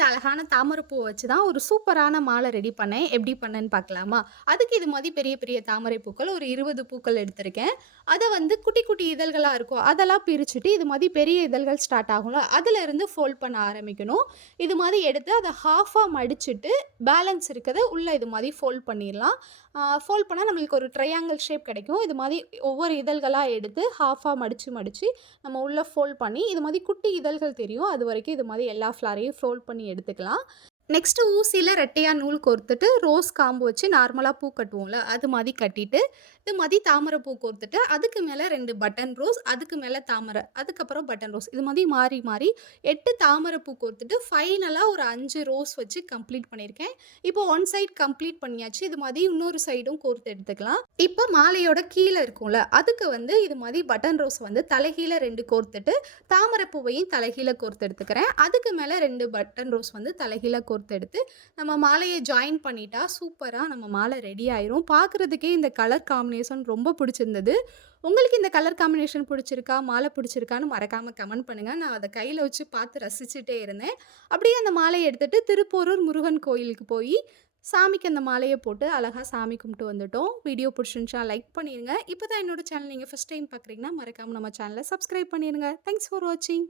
இந்த அழகான தாமரைப்பூ வச்சு தான் ஒரு சூப்பரான மாலை ரெடி பண்ணேன். எப்படி பண்ணேன்னு பார்க்கலாமா? அதுக்கு இது மாதிரி பெரிய பெரிய தாமரை பூக்கள் ஒரு இருபது பூக்கள் எடுத்திருக்கேன். அதை வந்து குட்டி குட்டி இதழ்களாக இருக்கும். அதெல்லாம் பிரிச்சுட்டு இது மாதிரி பெரிய இதழ்கள் ஸ்டார்ட் ஆகும்ல அதிலிருந்து ஃபோல்ட் பண்ண ஆரம்பிக்கணும். இது மாதிரி எடுத்து அதை ஹாஃபாக மடிச்சுட்டு பேலன்ஸ் இருக்கிறத உள்ளே இது மாதிரி ஃபோல்ட் பண்ணிடலாம். ஃபோல்ட் பண்ணால் நம்மளுக்கு ஒரு ட்ரையாங்கிள் ஷேப் கிடைக்கும். இது மாதிரி ஒவ்வொரு இதழ்களாக எடுத்து ஹாஃபாக மடித்து மடித்து நம்ம உள்ளே ஃபோல்ட் பண்ணி இது மாதிரி குட்டி இதழ்கள் தெரியும். அது வரைக்கும் இது மாதிரி எல்லா ஃப்ளாரையும் ஃபோல்ட் பண்ணி எடுத்துக்கலாம். நெக்ஸ்ட்டு ஊசியில் ரெட்டையாக நூல் கோர்த்துட்டு ரோஸ் காம்பு வச்சு நார்மலாக பூ கட்டுவோம்ல அது மாதிரி கட்டிட்டு இது மாதிரி தாமரை பூ கோர்த்துட்டு அதுக்கு மேலே ரெண்டு பட்டன் ரோஸ் அதுக்கு மேலே தாமரை அதுக்கப்புறம் பட்டன் ரோஸ் இது மாதிரி மாறி மாறி எட்டு தாமரை பூ கோர்த்துட்டு ஃபைனலாக ஒரு அஞ்சு ரோஸ் வச்சு கம்ப்ளீட் பண்ணியிருக்கேன். இப்போ ஒன் சைட் கம்ப்ளீட் பண்ணியாச்சு இது மாதிரி இன்னொரு சைடும் கோர்த்து எடுத்துக்கலாம். இப்போ மாலையோட கீழே இருக்கும்ல அதுக்கு வந்து இது மாதிரி பட்டன் ரோஸ் வந்து தலைகீழ ரெண்டு கோர்த்துட்டு தாமரை பூவையும் தலைகீழ கோர்த்து எடுத்துக்கிறேன். அதுக்கு மேலே ரெண்டு பட்டன் ரோஸ் வந்து தலைகீழ கோர்த்து எடுத்து நம்ம மாலையை ஜாயின் பண்ணிட்டா சூப்பராக நம்ம மாலை ரெடி ஆயிரும். பார்க்குறதுக்கே இந்த கலர் காம்பினேஷன் ரொம்ப பிடிச்சிருந்தது. உங்களுக்கு இந்த கலர் காம்பினேஷன் பிடிச்சிருக்கா? மாலை பிடிச்சிருக்கான்னு மறக்காமல் கமெண்ட் பண்ணுங்கள் நான் அதை கையில் வச்சு பார்த்து ரசிச்சுட்டே இருந்தேன். அப்படியே அந்த மாலையை எடுத்துகிட்டு திருப்போரூர் முருகன் கோயிலுக்கு போய் சாமிக்கு அந்த மாலையை போட்டு அழகாக சாமி கும்பிட்டு வந்துட்டோம். வீடியோ பிடிச்சிருந்துச்சா லைக் பண்ணிடுங்க இப்போ தான் என்னோட சேனல் நீங்கள் ஃபஸ்ட் டைம் பார்க்குறீங்கன்னா மறக்காமல் நம்ம சேனலை சப்ஸ்கிரைப் பண்ணிடுங்க தேங்க்ஸ் ஃபார் வாட்சிங்